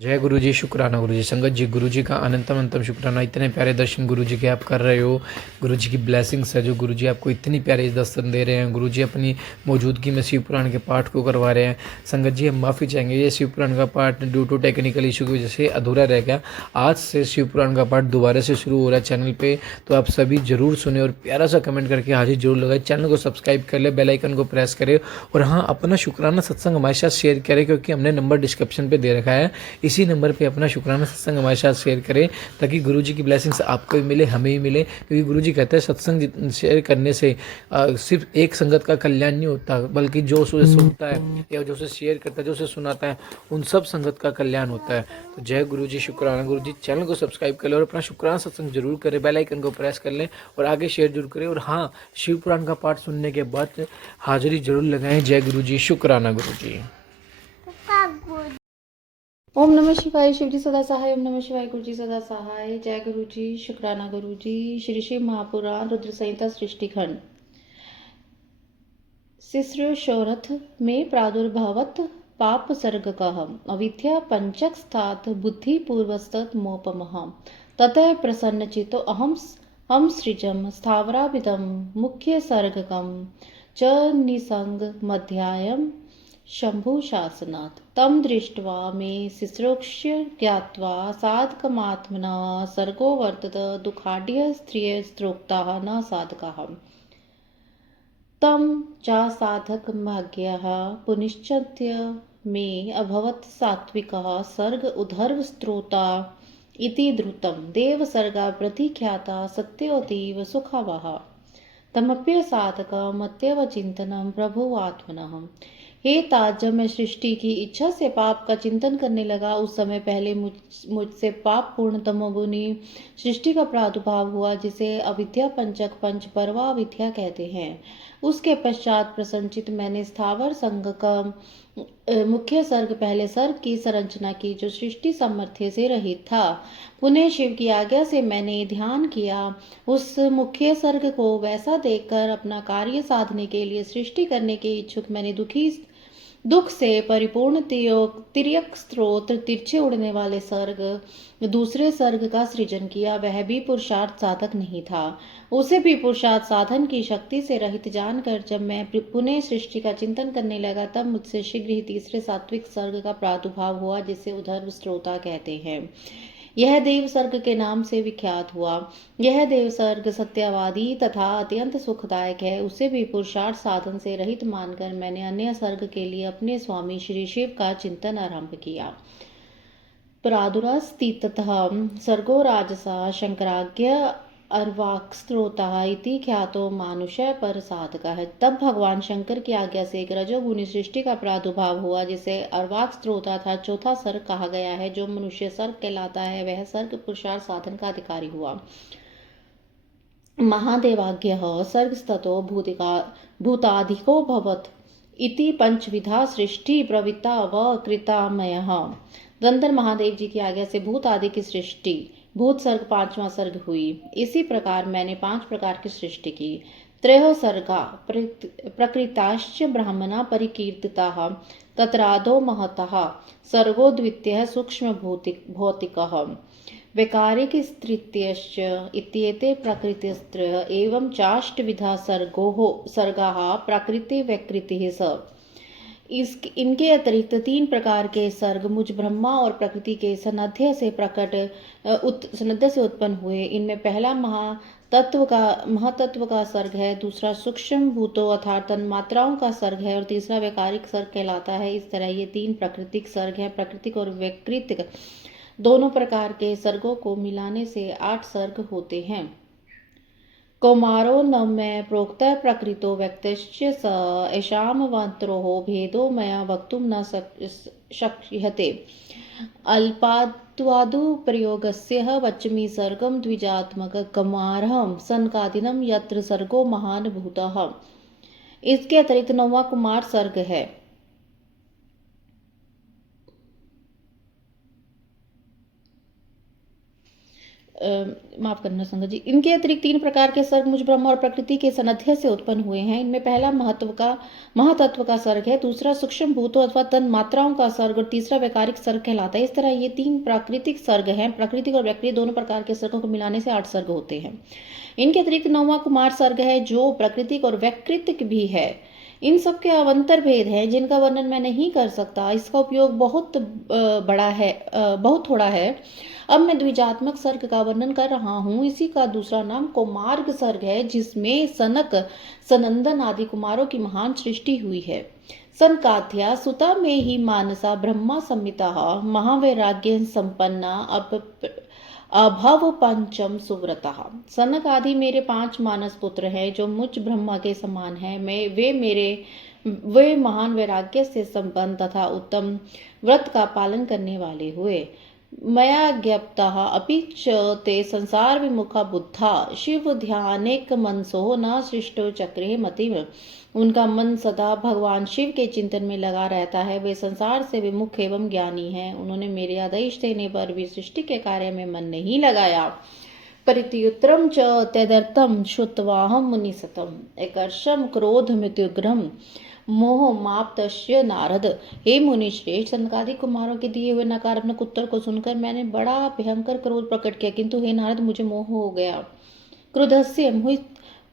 जय गुरु जी, शुक्राना गुरु जी। संगत जी, गुरु जी का अनंतम अंतम शुक्राना। इतने प्यारे दर्शन गुरु जी के आप कर रहे हो। गुरु जी की ब्लेसिंग्स है जो गुरु जी आपको इतनी प्यारे दर्शन दे रहे हैं। गुरु जी अपनी मौजूदगी में शिव पुराण के पाठ को करवा रहे हैं। संगत जी, हम माफ़ी चाहेंगे, ये शिव पुराण का पाठ ड्यू टू टेक्निकल इशू की वजह से अधूरा रह गया। आज से शिव पुराण का पाठ दोबारा से शुरू हो रहा है चैनल पर, तो आप सभी ज़रूर सुने और प्यारा सा कमेंट करके हाजिर जरूर लगाए। चैनल को सब्सक्राइब कर ले, बेल आइकन को प्रेस करें और हाँ, अपना शुक्राना सत्संग हमारे साथ शेयर करें, क्योंकि हमने नंबर डिस्क्रिप्शन पे दे रखा है। इसी नंबर पे अपना शुक्राना सत्संग हमारे साथ शेयर करें, ताकि गुरु जी की ब्लेसिंग्स आपको भी मिले, हमें भी मिले। क्योंकि गुरु जी कहते हैं सत्संग शेयर करने से सिर्फ एक संगत का कल्याण नहीं होता, बल्कि जो उसे सुनता है या जो उसे शेयर करता है, जो उसे सुनाता है, उन सब संगत का कल्याण होता है। तो जय गुरु जी, शुक्राना गुरु जी। चैनल को सब्सक्राइब कर लें और अपना शुक्राना सत्संग जरूर करें, बेल आइकन को प्रेस कर लें और आगे शेयर जरूर करें। और हाँ, शिव पुराण का पाठ सुनने के बाद हाजिरी जरूर लगाएं। जय गुरु जी, शुक्राना गुरु जी। ओम नमः शिवाय। शिव जी सदा सहाय। ओम नमः शिवाय। गुरु जी सदा सहाय। जय गुरु जी, शुक्राना गुरु जी। श्री शिव महापुराण रुद्र संहिता सृष्टि खंड। शिश्रोषोरथ में प्रादुर्भवत पाप सर्ग कह अविद्या पंचक स्थात बुद्धि पूर्वस्तत मोपमः ततः प्रसन्न चितो हम सृजम स्थावराभिदम मुख्य सर्गकम च निसंग मध्यायम शंभु शासनात् तम दृष्ट्वा मे शिश्रोक्ष्य ज्ञात्वा साधकमात्मना सर्गो वर्तत दुःखाढ्य स्त्रिय स्त्रोक्ताः न साधकाः तम चा साधक भाग्यः पुनिश्चत्य मे अभवत् सात्विकः सर्ग उधर्व स्त्रोता इति द्रुतं देव सर्गा प्रतिख्याता सत्योतीव सुखावः तमप्य साधकमत्यव चिंतनम प्रभु आत्मनः। हे तात, जब मैं सृष्टि की इच्छा से पाप का चिंतन करने लगा, उस समय पहले मुझसे पाप पूर्ण तमोगुनी सृष्टि का प्रादुर्भाव हुआ, जिसे अविद्या पंचक पंच परवा विद्या कहते हैं। उसके पश्चात प्रसन्नचित मैंने स्थावर संग का मुख्य सर्ग पहले सर्ग की संरचना की, जो सृष्टि सामर्थ्य से रहित था। पुनः शिव की आज्ञा से मैंने ध्यान किया। उस मुख्य सर्ग को वैसा देखकर अपना कार्य साधने के लिए सृष्टि करने के इच्छुक मैंने दुख से परिपूर्ण तिर्यक स्त्रोत तिरछे उड़ने वाले सर्ग दूसरे सर्ग का सृजन किया। वह भी पुरुषार्थ साधक नहीं था। उसे भी पुरुषार्थ साधन की शक्ति से रहित जानकर जब मैं पुनः सृष्टि का चिंतन करने लगा, तब मुझसे शीघ्र ही तीसरे सात्विक सर्ग का प्रादुर्भाव हुआ, जिसे उधर्व स्त्रोता कहते हैं। यह देव सर्ग के नाम से विख्यात हुआ। यह देव सर्ग सत्यवादी तथा अत्यंत सुखदायक है। उसे भी पुरुषार्थ साधन से रहित मानकर मैंने अन्य सर्ग के लिए अपने स्वामी श्री शिव का चिंतन आरंभ किया। प्रादुरास्तितः सर्गो राजसा शंकराज्ञ अर्वाक्स्त्रोता इति ख्यातो मानुषय पर साधका है। तब भगवान शंकर की आज्ञा से एक रजोगुणी सृष्टि का प्रादुर्भाव हुआ, जिसे अर्वाक स्त्रोता था चौथा सर्ग कहा गया है। जो मनुष्य सर्ग कहलाता है, वह सर्ग पुरुषार्थ साधन का अधिकारी हुआ। महादेवाज्ञ सर्गस्ततो भूताधिको भवत् इति पंचविधा सृष्टि प्रवृत्ता व कृतामयः। गंधर महादेव जी की आज्ञा से भूत आदि की सृष्टि, भूत सर्ग पांचवा सर्ग हुई। इसी प्रकार मैंने 5 प्रकार की सृष्टि की। त्रयो सर्गा प्रकृताश्च ब्राह्मणा परिकीर्तिताः तत्रादो महतः सर्गो द्वितीयः सूक्ष्म भौतिकः वैकारिक स्त्रीत्यश्च इत्येते प्रकृतिस्त्रयः एवं चाष्टविधा सर्गाः प्रकृति वैकृतिः स। इनके अतिरिक्त 3 प्रकार के सर्ग मुझ ब्रह्मा और प्रकृति के सनध्य से उत्पन्न हुए। इनमें पहला महातत्व का सर्ग है, दूसरा सूक्ष्म भूतों अर्थात तन्मात्राओं का सर्ग है और तीसरा वैकारिक सर्ग कहलाता है। इस तरह ये 3 प्राकृतिक सर्ग हैं। प्राकृतिक और वैकृतिक दोनों प्रकार के सर्गों को मिलाने से 8 सर्ग होते हैं। कौमारो न मैं प्रोक्त प्रकृतो व्यक्तश्च स ऐषामवन्तरोः भेदो मया वक्तुं न शक्यते। अल्पाद्वादुप्रयोगस्य वच्मि सर्गं द्विजात्मककुमारः सनकादिनं यत्र सर्गो महान भूतः। इसके अतिरिक्त 9वां कुमार सर्ग है। माफ करना संगत जी, इनके अतिरिक्त 3 प्रकार के सर्ग मुझ ब्रह्म और प्रकृति के सानिध्य से उत्पन्न हुए हैं। इनमें पहला महातत्व का सर्ग है, दूसरा सूक्ष्म भूतों अथवा तन मात्राओं का सर्ग और तीसरा वैकारिक सर्ग कहलाता है। इस तरह ये 3 प्राकृतिक सर्ग हैं। प्राकृतिक और वैकृतिक दोनों प्रकार के सर्गों को मिलाने से 8 सर्ग होते हैं। इनके अतिरिक्त 9वां कुमार सर्ग है, जो प्राकृतिक और वैकृतिक भी है। इन सब के अवंतर भेद हैं जिनका वर्णन मैं नहीं कर सकता। इसका उपयोग बहुत थोड़ा है। अब मैं द्विजात्मक सर्ग का वर्णन कर रहा हूँ। इसी का दूसरा नाम कौमार्ग सर्ग है, जिसमें सनक, सनंदन आदि कुमारों की महान सृष्टि हुई है। सनकाध्या सुता में ही मानसा ब्रह्मा संहिता महावैराग्य संपन्ना अभव पंचम सुव्रता। सनक आदि मेरे 5 मानस पुत्र हैं, जो मुझ ब्रह्मा के समान हैं। वे महान वैराग्य से संपन्न तथा उत्तम व्रत का पालन करने वाले हुए। मया ज्ञप्ता अपि च ते संसार विमुखा बुद्धा शिव ध्यानेक मनसो न सृष्टो चक्रे मतिम। उनका मन सदा भगवान शिव के चिंतन में लगा रहता है। वे संसार से विमुख एवं ज्ञानी हैं। उन्होंने मेरे आदेश देने पर भी सृष्टि के कार्य में मन नहीं लगाया। परित्युत्रम च तदर्थम श्रुत्वाहम मुनिसतम एकर्षम क्रोध मृत्युग्रम मोह माप्तस्य नारद। हे मुनि श्रेष्ठ, सनकादि कुमारों के दिए हुए नकारात्मक उत्तर को सुनकर मैंने बड़ा भयंकर क्रोध प्रकट किया, किंतु हे नारद, मुझे मोह हो गया। क्रोधस्य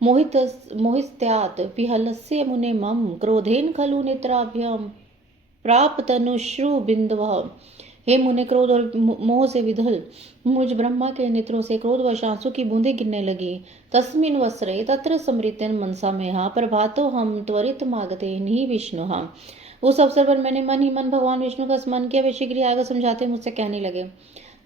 मोहित्यात् विहलस्य मुने मम क्रोधेन खलु नेत्राभ्याम प्राप्तनुश्रु बिंदवः। हे मुने, क्रोध और मोह से विधल मुझ ब्रह्मा के नेत्रों से क्रोधवश आंसू की बूंदें गिरने लगी। तस्मिन् वस्त्रे तत्र स्मृतेन मनसा मेहा प्रभातो हम त्वरित मागते नि विष्णु। उस अवसर पर मैंने मन ही मन भगवान विष्णु का स्मरण किया। वे शीघ्र ही आगे समझाते मुझसे कहने लगे,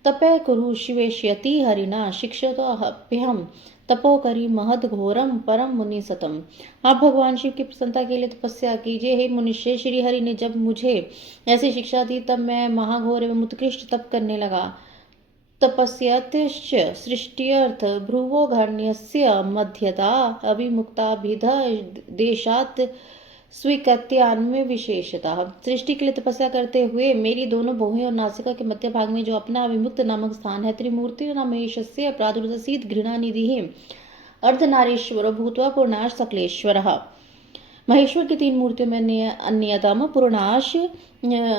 तपय कुरु शिवेश्यति हरिणा शिक्षतो अभ्यम तपो करी महद घोरम परम मुनि सतम। आप भगवान शिव की प्रसन्नता के लिए तपस्या कीजिए। हे मुनिश्रेष्ठ, श्री हरि ने जब मुझे ऐसी शिक्षा दी, तब मैं महाघोर एवं उत्कृष्ट तप करने लगा। तपस्यस्य सृष्ट्यर्थ भ्रुवोघर्ण्यस्य मध्यता अभिमुक्ताभिध देशात् स्वीकृत्यान्वय विशेषता। सृष्टि के लिए तपस्या करते हुए मेरी दोनों भौहें और नासिका के मध्य भाग में जो अपना अभिमुक्त नामक स्थान है, त्रिमूर्ति नामेशस्य प्रादुर्दसीत घृणा निधि अर्धनारीश्वर भूत्वा पूर्णाश सकलेश्वर। महेश्वर की 3 मूर्तियों में अन्यतम पूर्णाश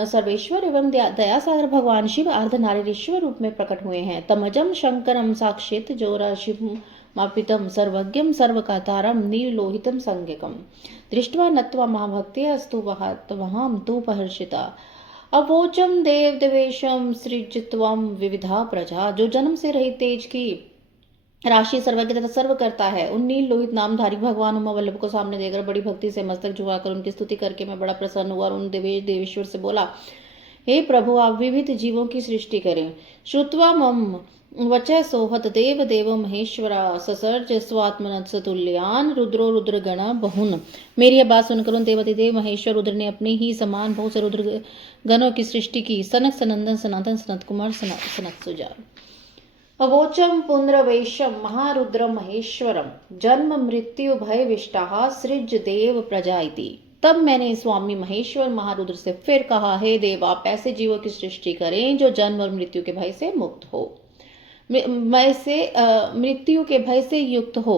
सर्वेश्वर एवं दयासागर भगवान शिव अर्धनारीश्वर रूप में प्रकट हुए हैं। तमजम शंकरम साक्षित जोरा शिव मापितम सर्वज्ञम सर्वकातारम नीलोहितम संज्ञकम दृष्ट्वा नत्वा महाभक्त्या अस्तु वहाम तु पहर्षिता। अवोचम देव देवेशम सृजत्वम विविधा प्रजा। जो जन्म से रहित तेज की राशि सर्वज्ञ तथा सर्व करता है, उन नील लोहित नामधारी भगवान उमा वल्लभ को सामने देकर बड़ी भक्ति से मस्तक झुकाकर उनकी स्तुति करके मैं बड़ा प्रसन्न हुआ और उन देवेश्वर से बोला, हे प्रभु, आप विविध जीवों की सृष्टि करें। श्रुत्वा मम वचः सोहत देव देव महेश्वरा ससर्ज स्वात्मनत्सतुल्यान रुद्रो रुद्रगण बहुन। मेरी यह बात सुनकर उन देवाधिदेव महेश्वर रुद्र ने अपने ही समान बहुत से रुद्र गणों की सृष्टि की। सनक, सनंदन, सनातन, सनत कुमार, सनत सुजा। अवोचम पुनर्वेशम महारुद्र महेश्वरम जन्म मृत्यु भय विष्टा सृज देव प्रजा इति। तब मैंने स्वामी महेश्वर महारुद्र से फिर कहा, हे देव, आप ऐसे जीवों की सृष्टि करें जो जन्म और मृत्यु के भय से मुक्त हो, मृत्यु के भय से युक्त हो।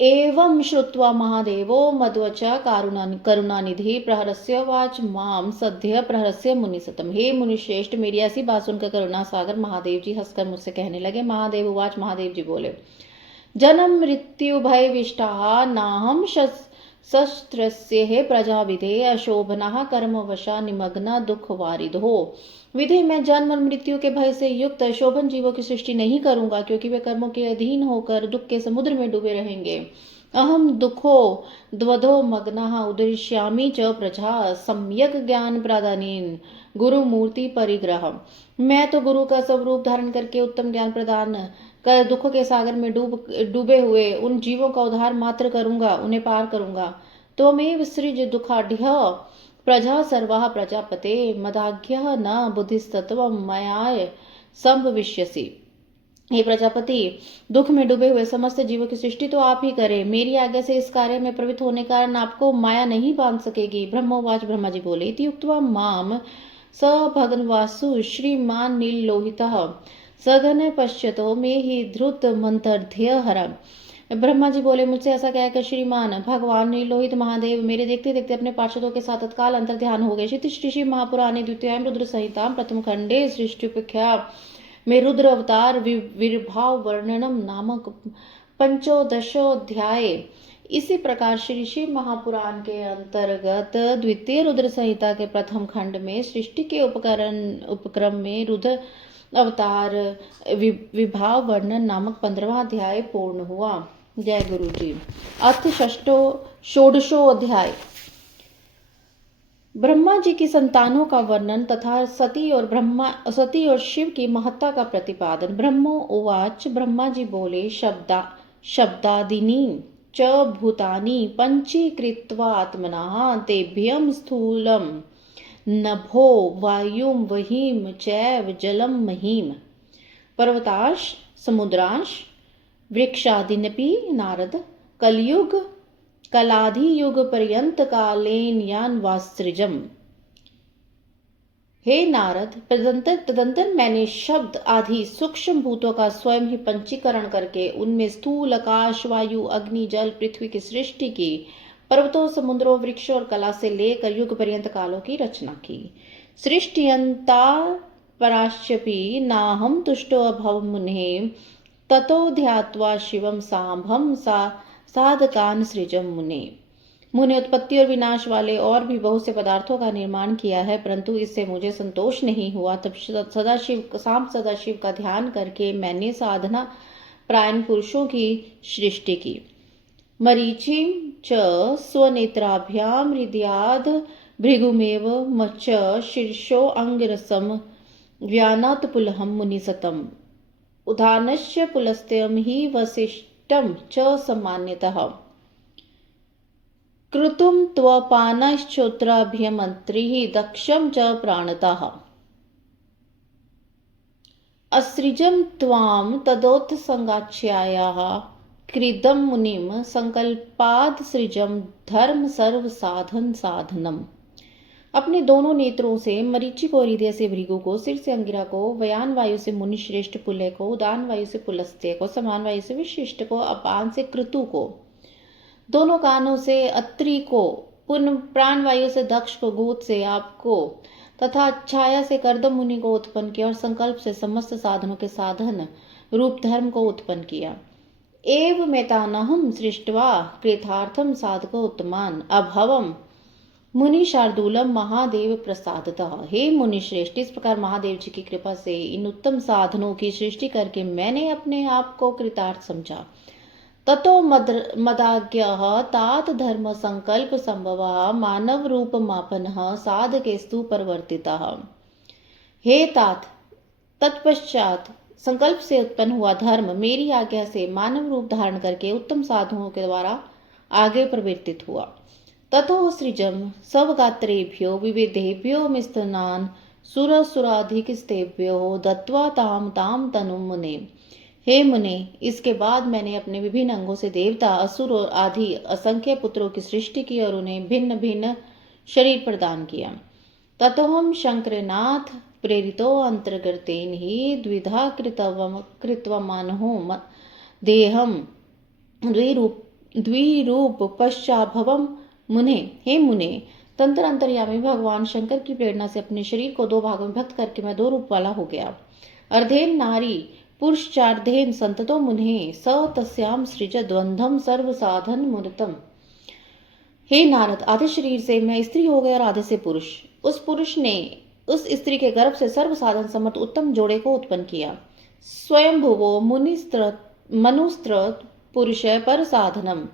एवं श्रुत्वा महादेवो मध्वचा करुणानिधि प्रहरस्य वाच माम सद्य प्रहरस्य मुनिसतम। हे मुनिश्रेष्ठ, मेरी ऐसी बात सुनकर करुणा सागर महादेव जी हंसकर मुझसे कहने लगे। महादेव वाच, महादेव जी बोले, जन्म मृत्यु भय विष्टा नाहम शस्त्रस्य हे प्रजाविधे अशोभना कर्मवशा निमग्ना दुख वारिधो। विधि में जन्म और मृत्यु के भय से युक्त शोभन जीवों की सृष्टि नहीं करूंगा, क्योंकि वे कर्मों के अधीन होकर दुख के समुद्र में डूबे रहेंगे। अहम दुखो द्वधो मग्नः उदरिष्यामि च प्रजा सम्यक ज्ञान प्रदानेन गुरु मूर्ति परिग्रह। मैं तो गुरु का स्वरूप धारण करके उत्तम ज्ञान प्रदान कर दुख के सागर में डूबे हुए उन जीवों का उद्धार मात्र करूंगा, उन्हें पार करूंगा। त्वमेव सृज दुखाढ्य प्रजा सर्वा प्रजापते मदाज्ञः न बुद्धिस्तत्वं मयाय संभविष्यसि। हे प्रजापति, दुख में डूबे हुए समस्त जीवों की सृष्टि तो आप ही करें। मेरी आज्ञा से इस कार्य में प्रवृत्त होने के कारण आपको माया नहीं बांध सकेगी। ब्रह्मोवाच, ब्रह्मा जी बोले, इति उक्त्वा माम स भगन्वासु श्रीमान नील लोहितः सघन पश्यतो मे ही धृत मंथर्ध्य हरम। ब्रह्मा जी बोले, मुझसे ऐसा कहकर श्रीमान भगवान नीलोहित महादेव मेरे देखते देखते अपने पार्षदों के साथ तत्काल अंतर ध्यान हो गए। श्री श्री महापुराणे द्वितीयाम रुद्र संहिता प्रथम खंडे सृष्टिप्या में रुद्र अवतार विर्भाव वर्णनम नामक पंचोदशोध्याय। इसी प्रकार श्री शिव महापुराण के अंतर्गत द्वितीय रुद्र संहिता के प्रथम खंड में सृष्टि के उपक्रम में रुद्र अवतार विभाव वर्णन नामक 15वां अध्याय पूर्ण हुआ। जय गुरु जी। अथ षोडशो अध्याय। ब्रह्मा जी की संतानों का वर्णन तथा सती और शिव की महत्ता का प्रतिपादन। ब्रह्मो उवाच, ब्रह्मा जी बोले, शब्दादीनि च भूतानि पंचीकृत्वात्मना तेभ्यं स्थूलम नभो वायुं वहीम चैव जलम महीम। पर्वताश समुद्रांश वृक्षादिनपि नारद कलयुग कलाधियुग पर्यंत कालेन यान वासृजम। हे नारद, तदंतर मैंने शब्द आदि सूक्ष्म भूतों का स्वयं ही पंचीकरण करके उनमें स्थूल आकाश वायु अग्नि जल पृथ्वी की सृष्टि की। पर्वतों समुद्रों वृक्षों और कला से लेकर युग पर्यंत कालों की रचना की। सृष्टियंता पराश्चपि नाहम तुष्टो अभव मुने ततो ध्यात्वा शिवम सांभम साधकान सृजम मुने उत्पत्ति और विनाश वाले और भी बहुत से पदार्थों का निर्माण किया है, परंतु इससे मुझे संतोष नहीं हुआ। तब सदाशिव का ध्यान करके मैंने साधना प्रायण पुरुषों की सृष्टि की। मरीचिम च स्वनेत्राभ्याम हृदयाद भृगुमेव मच शीर्षो अंगरसम व्यानत पुलहम मुनिसतम उदानश्य पुलस्त्यम ही वसिष्ठम च सामान्यतः कृतुम त्वपानश्चोत्राभ्यमन्त्रिः दक्षम च प्राणतः असृजम त्वाम तदोत्थ संगाच्यायाः कृदम मुनिम संकल्पाद सृजम धर्म सर्व साधन साधनम। अपने दोनों नेत्रों से मरीचि को, हृदय से भृगु को, सिर से अंगिरा को, वयान वायु से मुनिश्रेष्ठ पुलय को, उदान वायु से पुलस्त्य को, समान वायु से विशिष्ट को, अपान से कृतु को, दोनों कानों से अत्रि को, पुनः प्राण वायु से दक्ष को, गूत से आप को तथा छाया से कर्दम मुनि को उत्पन्न किया और संकल्प से समस्त साधनों के साधन रूप धर्म को उत्पन्न किया। एव मेतानहम सृष्टवा कृतार्थम साधको उत्तमान अभवम मुनि शार्दूलम महादेव प्रसादतः। हे मुनि श्रेष्ठ, इस प्रकार महादेव जी की कृपा से इन उत्तम साधनों की सृष्टि करके मैंने अपने आप को कृतार्थ समझा। ततो मदाज्ञः तात धर्म संकल्प संभवः मानव रूप मापनः साधकेस्तु परिवर्तितः। हे तात, तत्पश्चात संकल्प से उत्पन्न हुआ धर्म मेरी आज्ञा से मानव रूप धारण करके उत्तम साधुओं के द्वारा आगे प्रवर्तित हुआ। ततो सृजम स्वगात्रेभ्यो विविधेभ्यो मिस्तनान सुराधिकस्तेभ्यो दत्वा ताम ताम तनु मुने। हे मुने, इसके बाद मैंने अपने विभिन्न अंगों से देवता असुर और आदि असंख्य पुत्रों की सृष्टि की और उन्हें भिन्न भिन्न शरीर प्रदान किया। ततोहम शंकरनाथ प्रेरितो अंतर्गतेन ही द्विधा कृतवमानहो देहम द्विरूप पश्चाभवम मुने। हे मुने, तंत्र अंतर्यामी भगवान शंकर की प्रेरणा से अपने शरीर को दो भागों में भक्त करके मैं 2 रूप वाला हो गया। अर्धेन नारी पुरुषार्धेन संततो मुने स तस्याम सृज द्वंद्वम सर्व साधन मूर्तम। हे नारद, आधे शरीर से मैं स्त्री हो गया और आधे से पुरुष। उस पुरुष ने उस स्त्री के गर्भ से सर्व साधन समर्थ उत्तम जोड़े को उत्पन्न किया। स्वयं भुवो मनुस्त्र पुरुष पर साधनम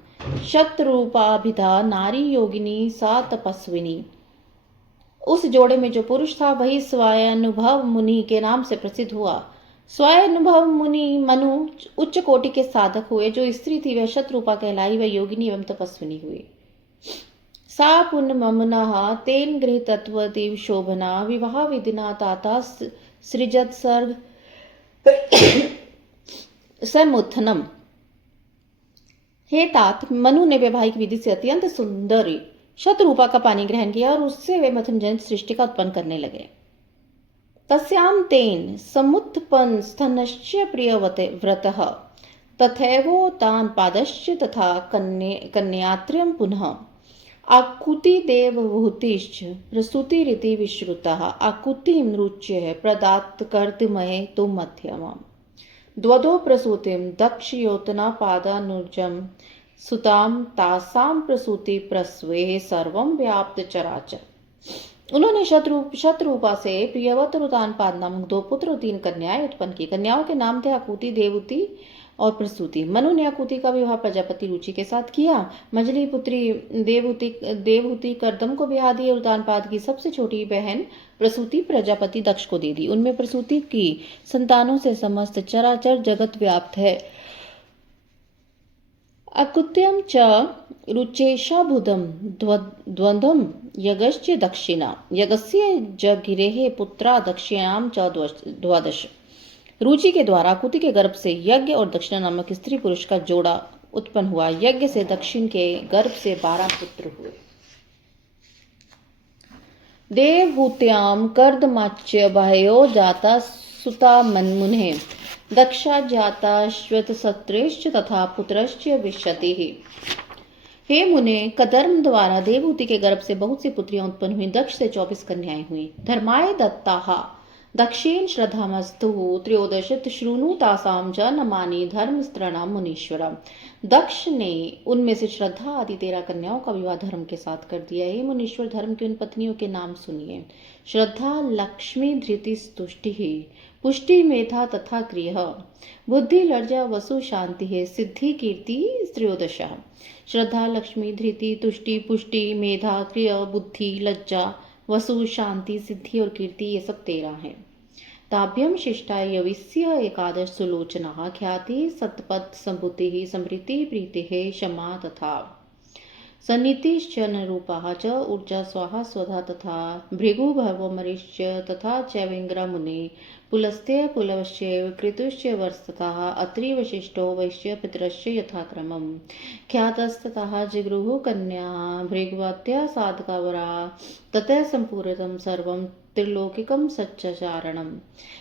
शतरूपाभिधा नारी योगिनी सा तपस्विनी। उस जोड़े में जो पुरुष था वही स्वायनुभव मुनि के नाम से प्रसिद्ध हुआ। स्वायनुभव मुनि मनु उच्च कोटि के साधक हुए। जो स्त्री थी वह शतरूपा कहलाई, वह योगिनी एवं तपस्विनी हुई। सा पुण्यममुनः तेन गृहीतत्वदेव शोभना विवाह विधिना ताता सृजत सर्ग समुत्थनम। हे तात, मनु ने वैवाहिक विधि से अत्यंत सुंदर शतरूपा का पानी ग्रहण किया और उससे वे मथन जनित सृष्टि का उत्पन्न करने लगे। तस्यां तेन समुत्पन्नस्तनश्च प्रियवते व्रतः तथैव तान् पादश्च तथा कन्यात्रयं पुनः आकुतिदेवभूतिश्च प्रसूतिरिति विश्रुतः आकुतिं रुच्यः प्रदात् कर्तमये तु मध्यमम् द्वदो प्रसूतिं दक्षयोतनापादानुजं सुतां तासां प्रसूति प्रस्वे सर्वं व्याप्त चराचर। उन्होंने शत्रुपा से प्रियवत और उतानपाद नामक 2 पुत्र और 3 कन्याएं उत्पन्न की। कन्याओं के नाम थे आकुति, देवहूति और प्रसूति। मनु ने आकुति का विवाह प्रजापति रुचि के साथ किया। मझली पुत्री देवहूति कर्दम को ब्याह दी। उतानपाद की सबसे छोटी बहन प्रसूति प्रजापति दक्ष को दे दी। उनमें प्रसूति की संतानों से समस्त चराचर जगत व्याप्त है। अकुत्यम च रुचेशाबुदं द्वंद्वं यगश्च दक्षिणा यगस्य जगिरेः पुत्रा दक्षिणाम च द्वादश। रुचि के द्वारा आकुति के गर्भ से यज्ञ और दक्षिणा नामक स्त्री पुरुष का जोड़ा उत्पन्न हुआ। यज्ञ से दक्षिण के गर्भ से 12 पुत्र हुए। देवहूत्यां कर्दमाच्य बाह्यो जाता सुता मुने दक्षा जाता श्वेतसत्रेश्च तथा पुत्रश्च विशतिः। हे मुने, कदर्म द्वारा देवहूति के गर्भ से बहुत सी पुत्रियां उत्पन्न हुई। दक्ष से 24 कन्याएं हुई। धर्माय दत्ताः दक्षेण श्रद्धामस्तु त्रयोदश शृणु तासाम च नमानि धर्मस्त्रणाम मुनीश्वरम। दक्ष ने उनमें से श्रद्धा आदि 13 कन्याओं का विवाह धर्म के साथ कर दिया। हे मुनीश्वर, धर्म की उन पत्नियों के नाम सुनिए। श्रद्धा लक्ष्मी धृति स्तुष्टि पुष्टि मेधा तथा क्रिय बुद्धि लज्जा वसु शांति है सिद्धि कीर्ति त्रयोदश। श्रद्धा लक्ष्मी धृति तुष्टि पुष्टि मेधा क्रिय बुद्धि लज्जा वसु शांति सिद्धि और कीर्ति ये सब 13 हैं। ताभ्यम शिष्टा यविस्य एकादश सुलोचना ख्याति सतपथ संबुद्धि समृति प्रीति क्षमा तथा सन्नितिश्च रूपा च ऊर्जा स्वाहा स्वधा तथा भृगु भर्वमरिश्च तथा चैविंग्रा मुनि पुलस्त्य पुलवश्चैव कृतुश्च वर्षतः अत्रि वशिष्ठो वैश्य पितरश्च यथाक्रमम् ख्यातस्ततः जिगृहुः कन्या भृगवत्या साधकावरा ततः संपूर्णं सर्वं त्रिलोकिकम सच्चारणम।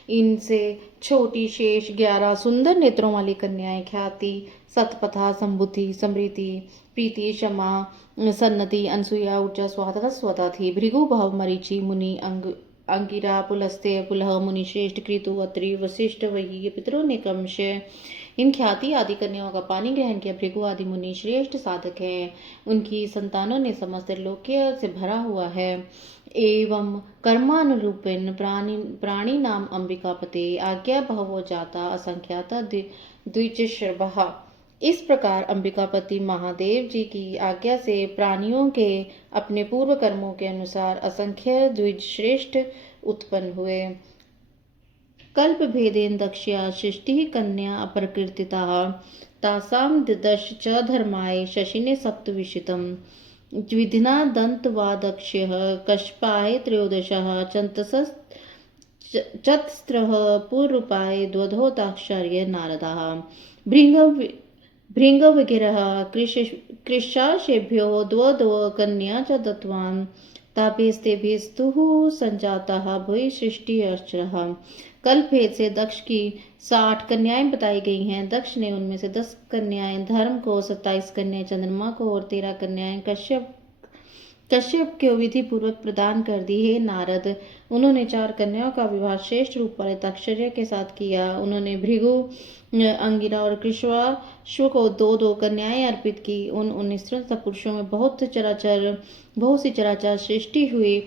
इनसे छोटी शेष 11 सुंदर नेत्रों वाली कन्याएं ख्याति सतपथा संबुद्धि समृति प्रीति क्षमा सन्नति अनसुया ऊर्जा स्वाहा तथा स्वता थी। भृगु भव मरीचि मुनि अंगिरा पुलस्त्य पुलह मुनि श्रेष्ठ कृतु अत्रि वशिष्ठ वही पितरों ने क्रमशः इन ख्याति आदि कन्याओं का पानी ग्रहण किया। भृगु आदि मुनि श्रेष्ठ साधक हैं। उनकी संतानों ने समस्त लोक्य से भरा हुआ है। एवं कर्मानुरूपेण प्राणी नाम अंबिकापते आज्ञा भवो जाता असंख्याता द्विजश्रवः। इस प्रकार अंबिकापति महादेव जी की आज्ञा से प्राणियों के अपने पूर्व कर्मों के अनुसार असंख्य द्विज श्रेष्ठ उत्पन्न हुए। कल्प भेदेन दक्ष्या सृष्टि कन्या अपरकीर्तिताः तासां दश च धर्माय शशिने सप्तविशितम् द्विधिना दन्तवादक्ष्यः कश्यपाय त्रयोदशः चतस्रः पूर्वपाय द्वधोताक्षर्य नारदाः भृंगविगिरः कृशाशेभ्यो द्वो कन्या च दत्तवान् तापेस्तेभिस्तुः संजाताः भुवि सृष्टिश्चरः। कल्पभेद से दक्ष की 60 कन्याएं बताई गई हैं। दक्ष ने उनमें से 10 कन्याएं धर्म को, 27 कन्याएं चंद्रमा को और 13 कन्याएं कश्यप को विधि पूर्वक प्रदान कर दी। हे नारद, उन्होंने 4 कन्याओं का विवाह श्रेष्ठ रूप वाले ताक्षर्य के साथ किया। उन्होंने भृगु अंगिरा और कृष्वाश्व को 2 कन्याएं अर्पित की। उन 19 पुरुषों में बहुत सी चराचर सृष्टि हुई।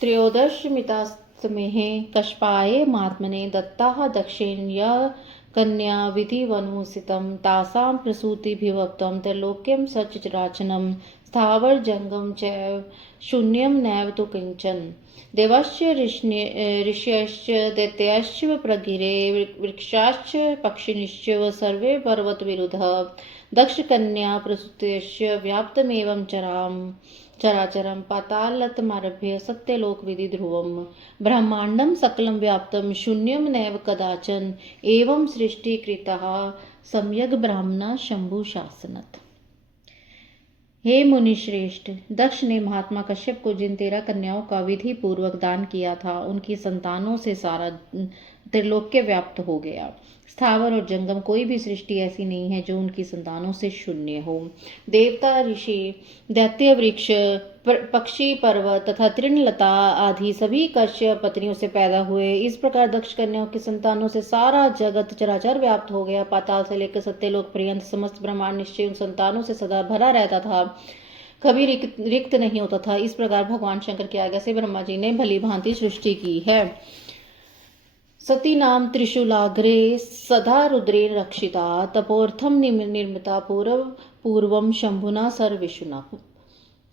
त्रयोदशमितास्तमेः कश्यपाय महात्मने दत्ताः दक्षेण यः कन्या विधिवनुसितं तासां प्रसूतिभिवक्तं त्रैलोक्यं सचराचरं स्थावर जंगम चैव शून्यं नैव तु किंचन। देवाश्च ऋष्यश्च दैत्याश्च प्रगिरे वृक्षाश्च पक्षिणश्च सर्वे पर्वतविरुधः दक्ष कन्या प्रसूतिश्च व्याप्तमेवं चराचरं पातालतमारभ्य सत्यलोक विधि ध्रुवम् ब्रह्मांडं सकलं व्याप्तं शून्यं नैव कदाचन एवं सृष्टि कृतः सम्यग् ब्राह्मणा शंभु शासनत्। हे मुनिश्रेष्ठ, दक्ष ने महात्मा कश्यप को जिन 13 कन्याओं का विधि पूर्वक दान किया था, उनकी संतानों से सारा त्रिलोक्य व्याप्त हो गया। स्थावर और जंगम कोई भी सृष्टि ऐसी नहीं है जो उनकी संतानों से शून्य हो। देवता, ऋषि, दैत्य, वृक्ष, पक्षी, पर्वत तथा तृणलता आदि सभी कश्यप पत्नियों से पैदा हुए। इस प्रकार दक्ष कन्याओं की संतानों से सारा जगत चराचर व्याप्त हो गया। पाताल से लेकर सत्यलोक पर्यंत समस्त ब्रह्मांड निश्चय उन संतानों से सदा भरा रहता था, कभी रिक्त नहीं होता था। इस प्रकार भगवान शंकर की आज्ञा से ब्रह्मा जी ने भली भांति सृष्टि की है। सती नाम त्रिशूलाग्रे सदा रुद्रेण रक्षिता, तपोर्थम निर्मिता पूर्वम शंभुना सर्विशुना।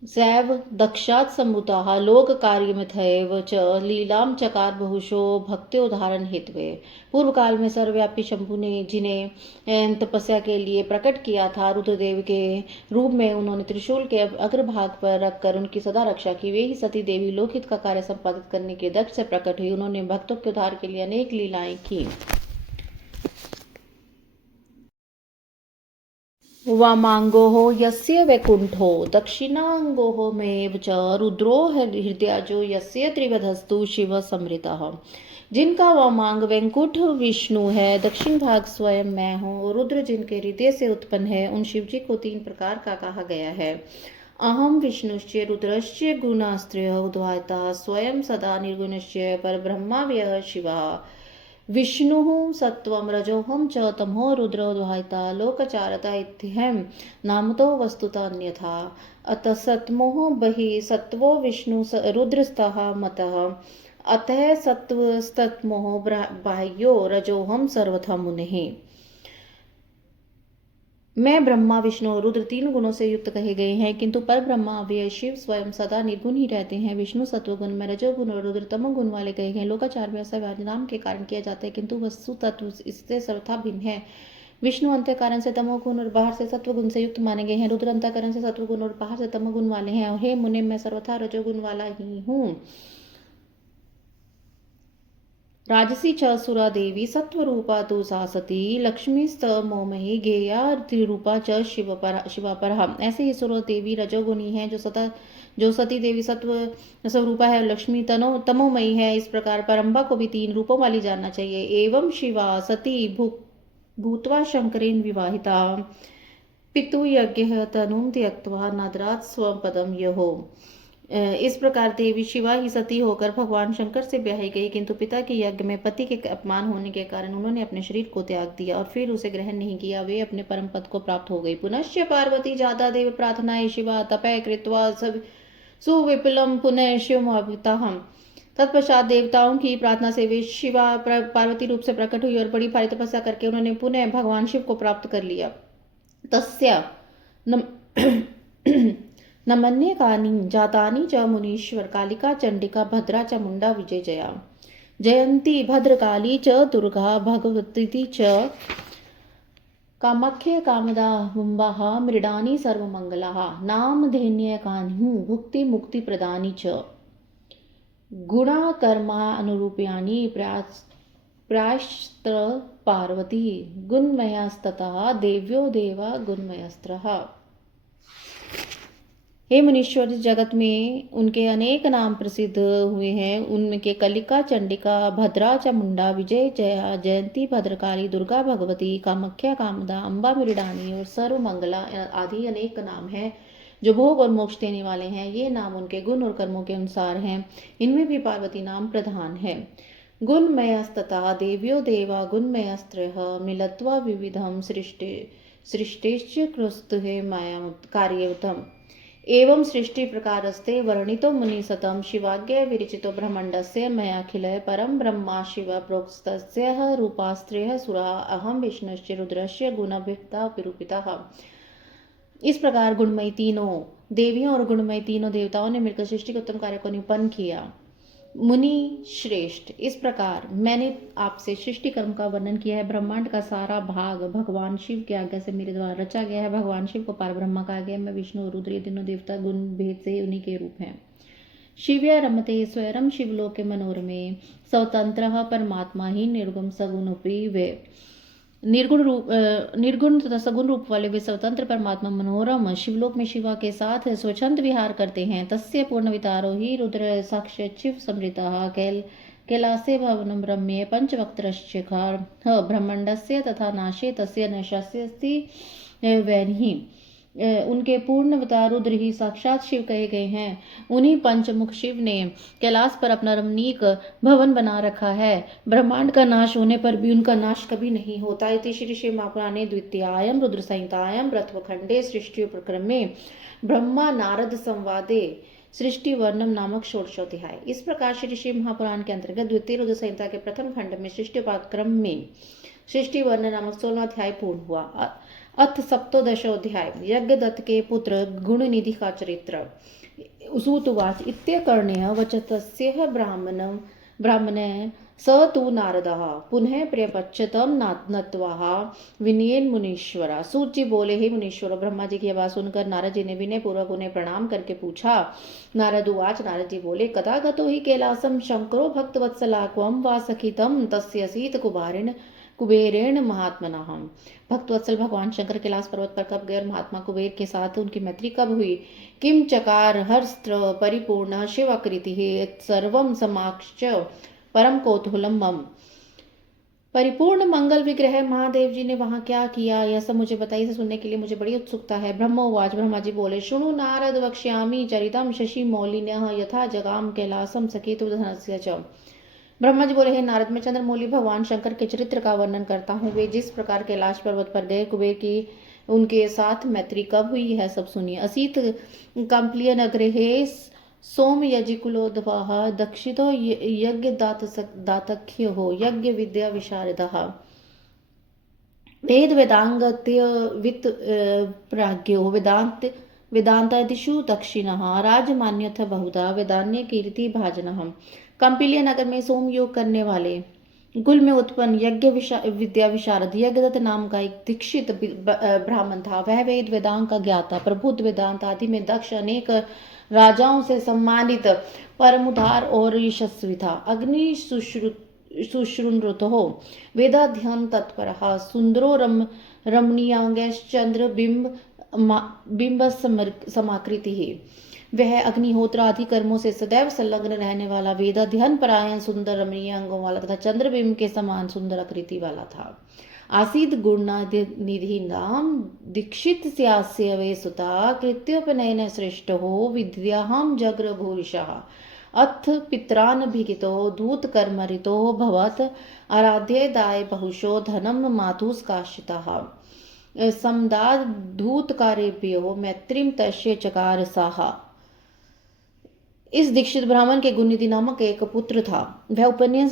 सैव दक्षात् सम्भूताः लोककार्यमिथैव च लीलां चकार बहुशो भक्त्योद्धारण हेतवे। पूर्व काल में सर्वव्यापी शंभु ने जिन्हें तपस्या के लिए प्रकट किया था, रुद्रदेव के रूप में उन्होंने त्रिशूल के अग्रभाग पर रखकर उनकी सदा रक्षा की। वे ही सती देवी लोकहित का कार्य संपादित करने के दक्ष से प्रकट हुई। उन्होंने भक्तों के उद्धार के लिए अनेक लीलाएं की। वामांगोः यस्य वैकुंठो दक्षिणांगोः मेव च रुद्रो हृदयाजो यस्य त्रिवधस्तु शिव समृतः। जिनका वामांग वैकुंठ विष्णु है, दक्षिण भाग स्वयं मैं हूँ। रुद्र जिनके हृदय से उत्पन्न है, उन शिवजी को 3 प्रकार का कहा गया है। अहम विष्णुश्च रुद्रश्च गुणास्त्रयः उद्वाता स्वयं सदा निर्गुणश्च परब्रह्मव्यः शिवः। विष्णुः सत्वं रजोहं च तमो रुद्रोद्वाहिता लोकचारता इत्यहं नामतो वस्तुतः अन्यथा। अतः सत्मोह बहिः सत्वो विष्णु रुद्रस्तः मतः। अतः सत्वस्तत्मोह बाह्यो रजोहम सर्वथा मुनिः। मैं ब्रह्मा विष्णु और रुद्र 3 गुणों से युक्त कहे गए हैं, किंतु पर ब्रह्मा अव्यय शिव स्वयं सदा निर्गुण ही रहते हैं। विष्णु सत्वगुण में, रजोगुण और रुद्र तमोगुण वाले कहे गए। लोकाचार में ऐसा नाम के कारण किया जाता है, किंतु वस्तु तत्व इससे सर्वथा भिन्न है। विष्णु अंतःकरण से तमोगुण और बाहर से सत्वगुण से युक्त माने गए हैं। रुद्र अंतःकरण से सत्वगुण और बाहर से तमोगुण वाले हैं। और हे मुने, मैं सर्वथा रजोगुण वाला ही हूँ। राजसी च सुरा देवी सत्वरूपा तु सा सती लक्ष्मीस्तमोमयी गेया त्रिरूपा च शिवापरा। ऐसे ही सुरा देवी रजोगुणी है, जो सती देवी स्वरूपा है, लक्ष्मी तमोमयी है। इस प्रकार परम्बा को भी 3 रूपों वाली जानना चाहिए। एवं शिवा सती भूत्वा शंकरेण विवाहिता पितु यज्ञ तनुं त्यक्त्वा नदरात् स्वपदम यहो। इस प्रकार देवी शिवा ही सती होकर भगवान शंकर से ब्याही गई, किंतु पिता के यज्ञ में पति के अपमान होने के कारण उन्होंने अपने शरीर को त्याग दिया और फिर उसे ग्रहण नहीं किया। वे अपने परम पद को प्राप्त हो गई। पुनश्च पार्वती जाता देव प्रार्थनाए शिवा तपय कृत्वा सुविपुलम पुनः शिवमाविताः। तत्पश्चात देवताओं की प्रार्थना से वे शिवा पार्वती रूप से प्रकट हुई और बड़ी भारी तपस्या करके उन्होंने पुनः भगवान शिव को प्राप्त कर लिया। तस्या नमन्यकानि जातानि च मुनीश्वर कालिका चंडिका भद्रा च मुंडा विजय जया जयंती भद्रकाली च दुर्गा भगवती च कामाख्य कामदा हुम्बाः मृडानी सर्वमंगलाः नामधेन्यकानि भुक्ति मुक्ति प्रदानी च गुणा कर्मा अनुरूप्यानि प्रायश्च पार्वती गुणमयस्ततः देव्यो देवा गुणमयस्त्रः। हे मुनीश्वर, इस जगत में उनके अनेक नाम प्रसिद्ध हुए हैं। उनके कलिका चंडिका भद्रा चामुंडा विजय जया जयंती भद्रकाली दुर्गा भगवती कामाख्या कामदा अम्बा मृडानी और सर्वमंगला आदि अनेक नाम हैं जो भोग और मोक्ष देने वाले हैं। ये नाम उनके गुण और कर्मों के अनुसार हैं। इनमें भी पार्वती नाम प्रधान है। गुणमयस्तथा देव्यो देवा गुणमयस्त्रयः मिलत्वा विविधम सृष्टिश्च कृस्तुहे माया कार्ययुतम्। एवं सृष्टि प्रकारस्ते वर्णितो मुनिसतं शिवाज्ञया विरचितो ब्रह्माण्डस्य मयाखिलः परं ब्रह्मा शिव प्रोक्तस्य रूपास्त्रयः सुरा अहम विष्णुश्च रुद्रस्य गुणाभिता विरूपिताः। इस प्रकार गुणमयी 3 देवियों और गुणमयी 3 देवताओं ने मिलकर सृष्टि के उत्तम कार्य को निपन्न किया। मुनि श्रेष्ठ, इस प्रकार मैंने आपसे सृष्टि कर्म का वर्णन किया है। ब्रह्मांड का सारा भाग भगवान शिव की आज्ञा से मेरे द्वारा रचा गया है। भगवान शिव को पार ब्रह्मा कहा गया है। मैं विष्णु और रुद्र ये तीनों देवता गुण भेद से उन्हीं के रूप हैं। शिव्या रमते स्वयं शिवलोके मनोरमे स्वतंत्र परमात्मा ही निर्गुण सगुणोपि वे। निर्गुण तथा सगुण रूप वाले वे स्वतंत्र परमात्मा मनोरम शिवलोक में शिवा के साथ स्वच्छंद विहार करते हैं। तस्य पूर्णवितारो हि रुद्र साक्ष्यचिव समृतः कैलासे भवनं रम्ये पंचवक्त्रश्चकार ब्रह्मांडस्य तथा नाशे तस्य नशस्यस्ति वैनिहि। उनके पूर्ण अवतार रुद्र ही साक्षात शिव कहे गए हैं। उन्हीं पंचमुख शिव ने कैलाश पर अपना रमणीक भवन बना रखा है। ब्रह्मांड का नाश होने पर भी उनका नाश कभी नहीं होता। इति श्री शिव महापुराणे द्वितीयायां रुद्र संहितायां प्रथमखंडे सृष्टि प्रक्रमे ब्रह्मा नारद संवादे सृष्टि वर्णम नामक षोडशोध्याय। इस प्रकार श्री शिव महापुराण के अंतर्गत द्वितीय रुद्र संहिता के प्रथम खंड में सृष्टि उपाक्रम में सृष्टि वर्ण नामक 16वां अध्याय पूर्ण हुआ। अथ सप्तदशोऽध्याय यज्ञदत्त के पुत्र गुणनिधि का चरित्र। सूतुवाच इत्यकर्ण्य वचतस्य ब्राह्मणे स तु नारदः पुनः प्रपच्यतं नत्वा विनयेन मुनीश्वरा। सूत जी बोले, हे मुनीश्वर। ब्रह्मा जी की आवाज सुनकर नारद जी ने विनय पूर्वक उन्हें प्रणाम करके पूछा। नारद उवाच नारद जी बोले, कदा गतो हि कैलासम शंकरो भक्तवत्सला क्वं वा सखितं तस्य सीत कुबेरेण महात्मनः। भक्तवत्सल भगवान शंकर कैलाश पर्वत पर कब गए और महात्मा कुबेर के साथ उनकी मैत्री कब हुई? किम चकार हर्स्त्र परिपूर्ण शिवाकृति सर्वं समाक्ष परम कौतूहलम मम। परिपूर्ण मंगल विग्रह महादेव जी ने वहां क्या किया, यह सब मुझे बताइए। इसे सुनने के लिए मुझे बड़ी उत्सुकता है। ब्रह्मोवाच ब्रह्मा जी बोले, शृणु नारद वक्ष्यामि चरितम शशि मौलिन्यः यथा जगाम कैलासम सकेतुधनस्य च। ब्रह्मा जी बोले, हे नारद, मैं चंद्रमौली भगवान शंकर के चरित्र का वर्णन करता हूँ। वे जिस प्रकार कैलाश पर्वत पर गए, कुबेर की उनके साथ मैत्री कब हुई है सब सुनिए। असीत कंप्लिय नगरे सोम यजिकुलोद्भव दक्षितो यज्ञ दातख्य हो यज्ञ विद्या विशारदः वेद वेदांगत्य वित्त प्राज्ञो वेदांतादिषु दक्षिणः राजमान्यथ बहुधा वेदान्य कीर्ति भाजनः। कंपिलिय नगर में सोम योग करने वाले कुल में उत्पन्न यज्ञ विद्या विशारद यज्ञदत्त नाम का एक दीक्षित ब्राह्मण था। वह वेद वेदांग का ज्ञाता, प्रबुद्ध, वेदांत आदि में दक्ष, अनेक राजाओं से सम्मानित, परमुदार और यशस्वी था। अग्नि सुश्रुत हो वेदाध्ययन तत्पर सुंदरो रमणीयांगश्चंद्र बिंब समाकृति है। वह अग्निहोत्र आदि कर्मों से सदैव संलग्न रहने वाला, वेदाध्ययन परायण, सुंदर रमणीय अंगों वाला तथा चंद्रबिंब के समान सुंदर आकृति वाला था। आसीद गुणनिधि नाम दीक्षित स्यास्य वे सुता कृत्योपनयन श्रेष्ठ हो विद्याहम जग्र भूरिशः अथ पित्रानभिगितो दूत कर्मरितो भवत आराध्य दाय बहुशो धनम मातुस्काशितः समदाद धूत कार्यभ्यो मैत्रीम तस्य चकार साहा। इस दीक्षित ब्राह्मण के गुणनिधि नामक एक पुत्र था। वह उपनयन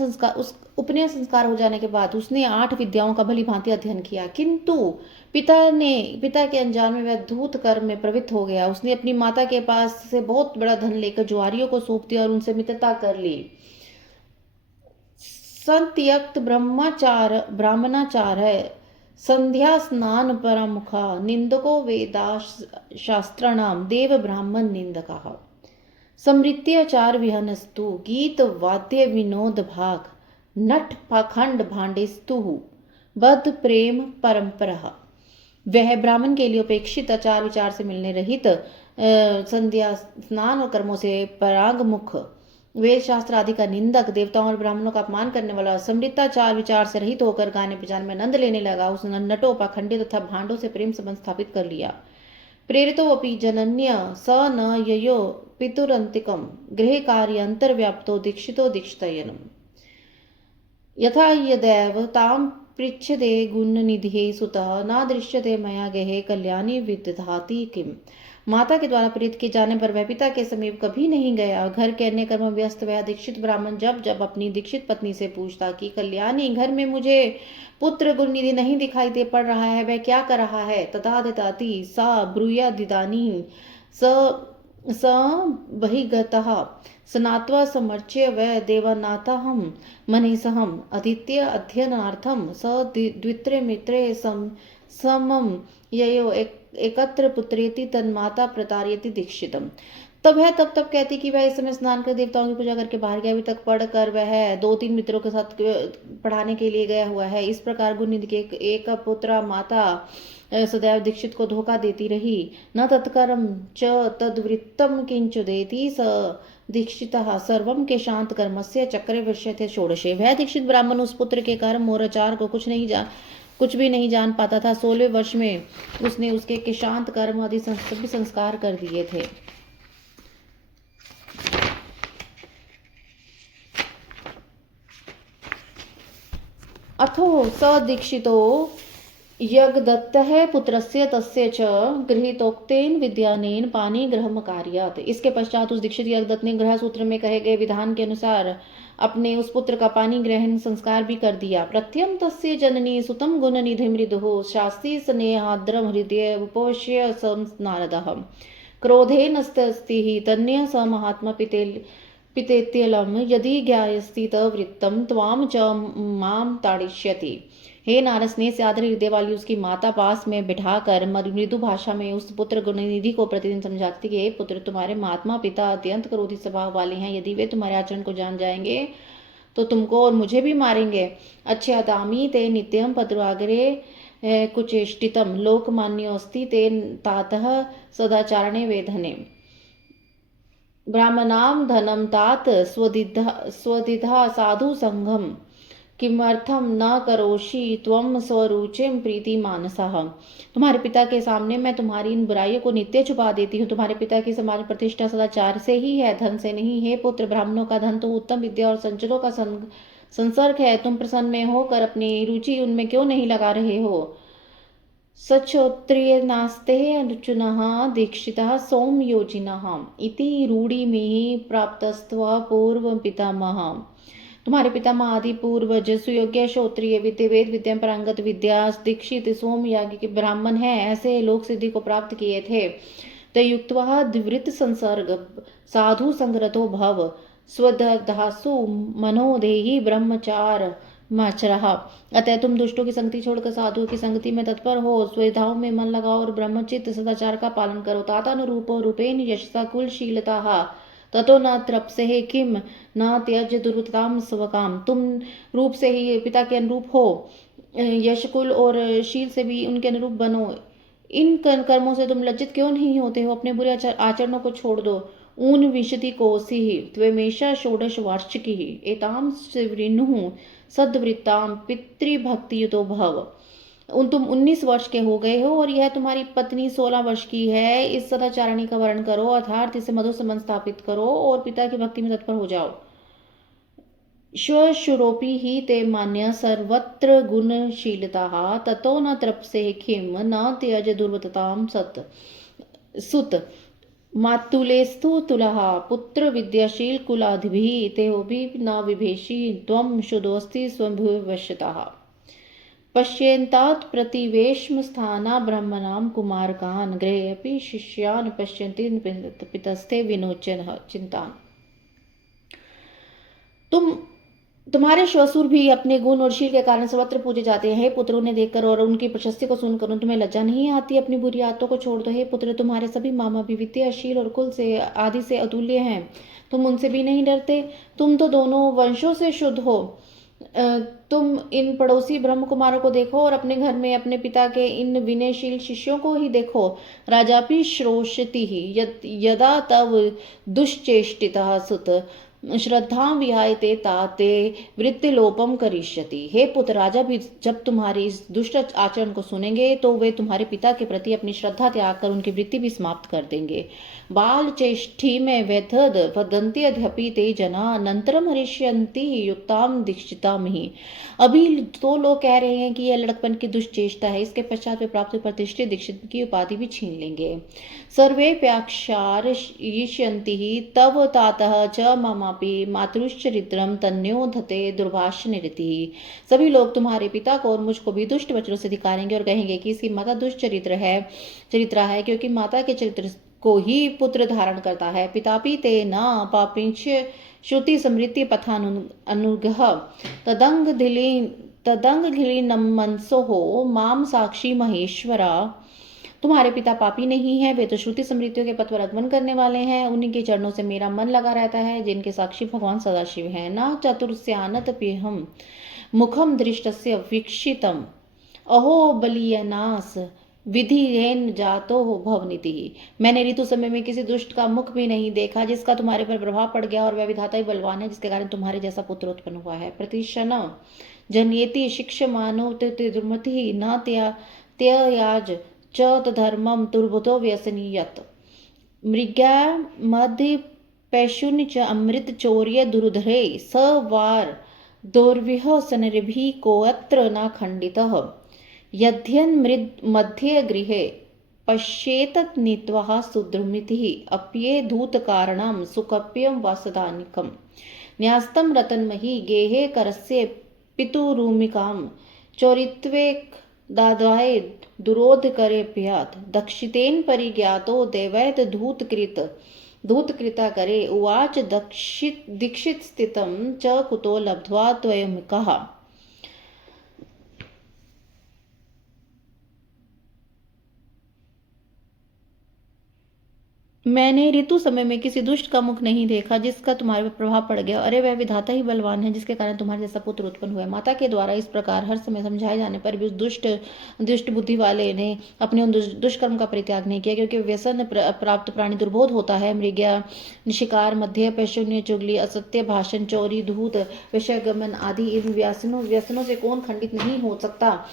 संस्कार हो जाने के बाद उसने 8 विद्याओं का भली भांति अध्ययन किया, किंतु पिता के अनजान में वह धूत कर्म में प्रवृत्त हो गया। उसने अपनी माता के पास से बहुत बड़ा धन लेकर जुआरियों को सौंप दिया और उनसे मित्रता कर ली। संत्यक्त ब्राह्मणाचार है संध्या स्नान परामुखा निंदको वेदाशास्त्राणाम देव ब्राह्मण निंदका समृत्याचार विहनस्तु गीत वाद्य विनोद भाग नट पाखंड भांडेस्तु बद्ध प्रेम परंपरा। वह ब्राह्मण के लिए उपेक्षित, आचार विचार से मिलने रहित, संध्या स्नान और कर्मों से पराग मुख, वेद शास्त्र आदि का निंदक, देवताओं और ब्राह्मणों का अपमान करने वाला, समृद्धाचार विचार से रहित होकर गाने बजाने में आनंद लेने लगा। उसने नटों, पाखंडी तथा भांडों से प्रेम संबंध स्थापित कर लिया। प्रेरितो अपि जनन्य स न ययो पितुरंतिकम गृह कार्य अंतर्व्याप्तो दीक्षितो दीक्षितयनम यथा यदैव ताम पृच्छते गुणनिधि सुतः न दृश्यते मया गेहे कल्याणी विदधाति किम। माता के द्वारा प्रेरित किए जाने पर वह पिता के समीप कभी नहीं गया। घर के अन्य कर्म व्यस्त वह दीक्षित ब्राह्मण जब जब अपनी दीक्षित पत्नी से पूछता कि कल्याणी, घर में मुझे पुत्र गुणनिधि नहीं दिखाई दे पड़ रहा है, वह क्या कर रहा है? तथा ददाति सा ब्रूयादिदानी स बहिगतः स्नात्वा समर्च्य वै देवनाथहं मनीषहं अधीत्य अध्ययनार्थं स द्वित्रे मित्रे समम ययो एकत्र पुत्रेति तन्माता प्रतारयति दीक्षितम्। तब कहती कि वह इस समय स्नान कर देवताओं की पूजा करके बाहर गया, अभी तक पढ़ कर वह 2-3 मित्रों के साथ पढ़ाने के लिए गया हुआ है। इस प्रकार गुणनिधि के एक पुत्रा माता सदैव दीक्षित को धोखा देती रही। न तत्कर्म च तद्वृत्तम किंचुदेति स दीक्षितः सर्वम के शांत कर्मस्य चक्रे विषयते षोडशे। वह दीक्षित ब्राह्मण उस पुत्र के कर्म और आचार को कुछ भी नहीं जान पाता था। 16वें वर्ष में उसने उसके केशांत कर्म आदि सभी संस्कार कर दिए थे। अथो स दीक्षितो यज्ञदत्तः पुत्रस्य तस्य च गृहीतोक्तेन विद्यानेन पानी ग्रहम कार्यात्। इसके पश्चात उस दीक्षित यज्ञदत्त ने ग्रह सूत्र में कहे गए विधान के अनुसार अपने उस पुत्र का पानी ग्रहण संस्कार भी कर दिया। प्रत्यम तस्य जननी सुतम गुण निधि मृदुः शास्ति स्नेहाद्रम हृदय उपोष्य सम नारदः क्रोधे नस्तस्ति तन्य स महात्मा पितेत्यलम यदि ज्ञायस्ति तवृत्तम त्वाम च माम ताड़िष्यति। हे नारद, स्नेह से आदर हृदय वाली उसकी माता पास में बिठाकर मृदु भाषा में उस पुत्र गुणनिधि को प्रतिदिन समझाती थी कि हे पुत्र, तुम्हारे महात्मा पिता अत्यंत क्रोधी स्वभाव वाले हैं। यदि वे तुम्हारे आचरण को जान जाएंगे तो तुमको और मुझे भी मारेंगे। अच्छे दामी ते नित्यम पद्राग्रे कुचेष्टितम लोकमान्योस्ति ते तातः सदाचारणे वेधने ब्राह्मणाम धनम तात स्वदिधा साधु संघम किमर्थम न करोषि त्वम स्वरुचिम प्रीति मानसः। तुम्हारे पिता के सामने मैं तुम्हारी इन बुराइयों को नित्य छुपा देती हूँ। तुम्हारे पिता की समाज प्रतिष्ठा सदाचार से ही है, धन से नहीं। हे पुत्र, ब्राह्मणों का धन तो उत्तम विद्या और संचरों का संसर्ग है। तुम प्रसन्न में होकर अपनी रुचि उनमें क्यों नहीं लगा रहे हो। सक्षोत्रिय नास्ते अनुचुनः दीक्षितः सौम्योजिनः इति रूढ़िमिः प्राप्तस्त्व पूर्व पितामह। तुम्हारे पितामह आदि पूर्वज सुयोग्य क्षोत्रिय विद्य वेद विद्या पारंगत विद्या दीक्षित सोमयागी के ब्राह्मण हैं। ऐसे लोक सिद्धि को प्राप्त किए थे। तयुक्त्वा द्विवृत्त संसर्ग साधु संग्रतो भव स्वदधासु मनोदेही ब्रह्मचार माचरः। अतः तुम दुष्टों की संगति छोड़कर साधुओं की संगति में तत्पर हो, स्वधाओं में मन लगाओ और ब्रह्मचित्त सदाचार का पालन करो। तातानुरूपो रूपेण यशसा कुलशीलताः ततो न त्रप्से किम न त्यज दुर्वृत्ताम स्वकाम। तुम रूप से ही पिता के अनुरूप हो, यश कुल और शील से भी उनके अनुरूप बनो। इन कर्मों से तुम लज्जित क्यों नहीं होते हो। अपने बुरे आचरणों को छोड़ दो। ऊन विशति कोसि त्वेमेषा षोडश वार्षिकी एताम शिवृणुः सद्वृत्ताम पितृभक्तियुतो भव। तुम 19 वर्ष के हो गए हो और यह तुम्हारी पत्नी 16 वर्ष की है। इस सदाचारणी का वर्ण करो अर्थात इसे मधुर संबंध स्थापित करो और पिता की भक्ति में तत्पर हो जाओ। श्वशुरोपि ही ते मान्य सर्वत्र गुणशीलताः ततो न त्रप्से किम न त्यज दुर्वतताम सुत मातुलेस्तु तुलः पुत्र विद्याशील कुलाधिभिः तेहोभिः न विभेषि त्वं शुद्धोस्ति स्वभुवश्यतः। पश्येन्तात् प्रतिवेश्म स्थाना ब्रह्मणां कुमारकान् गृहे अपि शिष्यान् पश्यन्ति पितस्ते विनोचन चिंतान्। तुम्हारे श्वशुर भी अपने गुण और शील के कारण सर्वत्र पूजे जाते हैं। हे पुत्र, उन्हें देखकर और उनकी प्रशस्ति को सुनकर तुम्हें लज्जा नहीं आती। अपनी बुरी आदतों को छोड़ दो। हे पुत्र, तुम्हारे सभी मामा भी विद्या शील और कुल से आदि से अतुल्य हैं। तुम उनसे भी नहीं डरते। तुम तो दोनों वंशों से शुद्ध हो। तुम इन पड़ोसी ब्रह्म कुमारों को देखो और अपने घर में अपने पिता के इन विनयशील शिष्यों को ही देखो। राजापि श्रोष्यति यदा तव दुश्चेष्टितः सुत श्रद्धा विहायते ताते वृत्तिलोपम करिष्यति। हे पुत्र, राजा भी जब तुम्हारी इस दुष्ट आचरण को सुनेंगे तो वे तुम्हारे पिता के प्रति अपनी श्रद्धा त्याग कर उनकी वृत्ति भी समाप्त कर देंगे। बाल चेष्टि में व्यथद वदन्ति अध्यपि ते जना अनंतरम हरिष्यन्ति युक्ताम दीक्षिताम ही। अभी तो लोग कह रहे हैं कि यह लड़कपन की दुष्चेष्टा है, इसके पश्चात वे प्राप्त प्रतिष्ठित दीक्षित की उपाधि भी छीन लेंगे। सर्वे प्याक्षार्यन्ति तव तातः च ममापि मातृश्चरित्रम तन्योधते दुर्भाषनिरति। सभी लोग तुम्हारे पिता को और मुझको भी दुष्ट वचनों से धिकारेंगे और कहेंगे कि इसकी माता दुष्चरित्रा है क्योंकि माता के चरित्र को ही पुत्र धारण करता है। पितापि ते न पापिंच श्रुति समृद्धि पथानुगः तदंग घिली नमंसो हो माम साक्षी महेश्वरा तुम्हारे पिता पापी नहीं है, वे तो श्रुति स्मृतियों के पथ पर आगमन करने वाले हैं। उन्हीं के चरणों से मेरा मन लगा रहता है, जिनके साक्षी भगवान सदाशिव हैं। न चतुर्स्यानत प्यहम मुखम दृष्टस्य वीक्षितम अहो बलियनास विधिरेन जातो हो भवनीति। मैंने ऋतु समय में किसी दुष्ट का मुख भी नहीं देखा जिसका तुम्हारे पर प्रभाव पड़ गया, और वह विधाता ही बलवान है जिसके कारण तुम्हारे जैसा पुत्र उत्पन्न हुआ है। प्रतिशन जन्येति शिक्षमानो तिर्मति न त्याज च धर्मम तुर्भुतो व्यसनीयत मृग्या मध्य पैशुन च अमृत चौर्य दुर्धरे स वार दोर्विह सनरिभि कोऽत्र न खण्डितः यद्यन् मध्ये गृहे पश्येतत् नीत्वा सुद्रुमितिः अप्ये धूतकारणं सुकप्यं वासदानिकम् न्यास्तं रतन्मही गेहे करस्य पितुरूमिकां चोरित्वे दाद्वाय दुरोध करेभ्यात् दक्षितेन परिज्ञातो देवैत धूतकृता करे उवाच दीक्षित स्थितं च कुतो लब्ध्वा त्वयमिकः। मैंने ऋतु समय में किसी दुष्ट का मुख नहीं देखा जिसका तुम्हारे पर प्रभाव पड़ गया, अरे वह विधाता ही बलवान है जिसके कारण तुम्हारे जैसा पुत्र उत्पन्न हुआ। माता के द्वारा इस प्रकार हर समय समझाए जाने पर भी उस दुष्ट बुद्धि वाले ने अपने उन दुष्कर्म का परित्याग नहीं किया, क्योंकि व्यसन प्राप्त प्राणी दुर्बोध होता है। मृग्या शिकार मध्य पैशून्य चुगली असत्य भाषण चोरी धूत विषय गमन आदि इन व्यसनों से कौन खंडित नहीं हो जाता।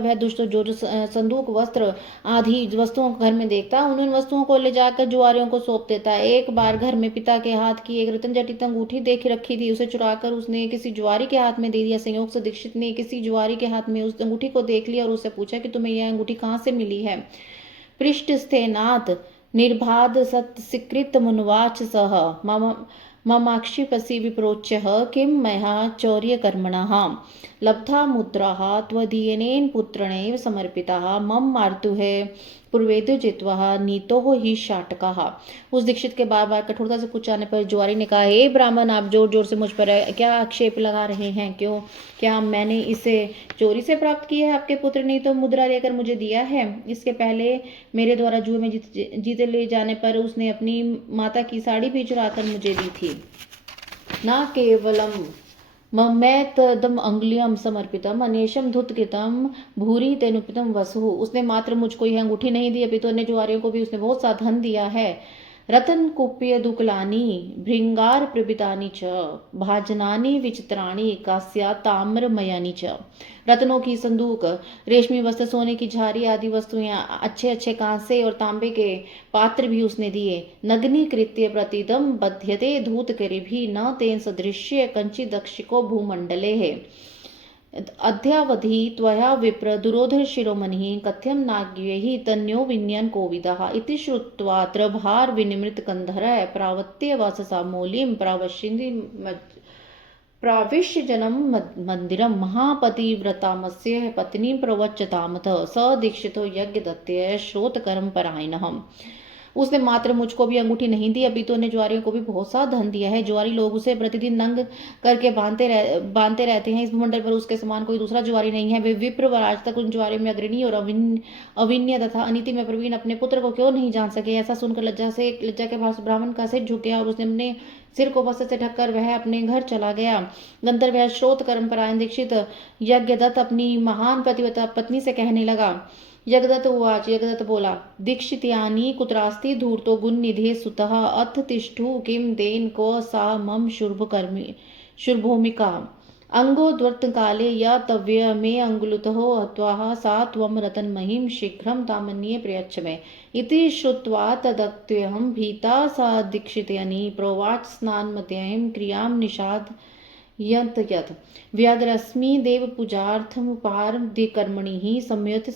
वह दुष्ट जो संदूक वस्त्र आदि वस्तुओं को घर में देखता, उन वस्तुओं को ले जाकर जुआरियों को सौंप देता है। एक बार घर में पिता के हाथ की एक रत्न जटित अंगूठी देख रखी थी, उसे चुराकर उसने किसी जुआरी के हाथ में दे दिया। संयोग से दीक्षित ने किसी जुआरी के हाथ में उस अंगूठी को देख लिया और उससे पूछा कि तुम्हें यह अंगूठी कहाँ से मिली है। पृष्ठ स्थेनात् निर्बाध सत्स्वीकृत मुनुवाच सह ममाक्षिपसि विप्रोच्य किं मया चौर्यकर्मणः लब्धा मुद्राः त्वदीयनेन पुत्रेणैव समर्पिताः मम मार्तुहे पूर्वेदु जित्वा नीतो हो ही शाटकाः। उस दीक्षित के बार बार कठोरता से पूछाने पर जुआरी ने कहा, हे ब्राह्मण, आप जोर जोर से मुझ पर क्या आक्षेप लगा रहे हैं? क्या मैंने इसे चोरी से प्राप्त किया है? आपके पुत्र ने तो मुद्रा लेकर मुझे दिया है। इसके पहले मेरे द्वारा जुए में जीते ले जाने पर उसने अपनी माता की साड़ी भी चुरा कर मुझे दी थी। न केवलम ममैतदम अंगुलियम समर्पितम अनेशम धुतकृतम भूरि तेनुपितम वसु। उसने मात्र मुझको यह अंगूठी नहीं दी, अपितु अन्य जुआरियों को भी उसने बहुत सा धन दिया है। रतन कुप्य दुकलानी भृंगार प्रबितानी च भाजनानी विचित्राणी कास्या ताम्रमयानी च। रत्नों की संदूक, रेशमी वस्त्र, सोने की झारी आदि वस्तुएं, अच्छे अच्छे कांसे और तांबे के पात्र भी उसने दिए। नग्नी कृत्य प्रतिदम बध्यते धूत करे भी न तेन सदृश्य कंचित दक्षिको भूमंडले है। अद्यावधि त्वया विप्र दुरोधर शिरोमणिः कथ्यं नाज्ञैः तन्यो विन्यन् कोविदः इति श्रुत्वात्र भार विनिमृत कंधरः प्रावत्य वाससा मौलिं प्राविश्य जनम मंदिरम महापतिव्रतामस्य पत्नी प्रवच्यतामथ स दीक्षितो यज्ञदत्तः श्रोतकर्म परायणः। उसने मात्र मुझको भी अंगूठी नहीं दी, अभी तो उन्हें जुआरियों को भी बहुत सा धन दिया है। जुआरी लोग उसे प्रतिदिन नंग करके बांधते रहते हैं। इस भूमंडल पर उसके समान कोई दूसरा जुआरी नहीं है। वे विप्र आज तक उन जुआरियों में अग्रणी और अविन्य तथा अनीति में प्रवीण अपने पुत्र को क्यों नहीं जान सके। ऐसा सुनकर लज्जा के भाव ब्राह्मण का सिर झुक गया और उसने अपने सिर को वस्त्र से ढककर वह अपने घर चला गया। गंधर्व श्रोत कर्म परायण दीक्षित यज्ञदत्त अपनी महान पतिव्रता पत्नी से कहने लगा। यज्ञदत्त उवाच, यज्ञदत्त बोला, दीक्षित्यानि कुत्रास्ति धूर्तो गुणनिधे सुतः अथ तिष्ठु किम देन को सा मम शुर्भूमिका अंगोद्वर्तकाले या तव्य मे अंगुलुतो हत्वा सा त्वं रतनमहिं शीघ्रं तामन्ये प्रयच्छ मे इति श्रुत्वा तदक्त्यहं भीता सा दीक्षितेऽनि प्रोवाच स्नानमत्यं क्रियां निषाद यत् व्याघ्रस्मि देवपूजार्थमुपारब्धकर्मणि संयुत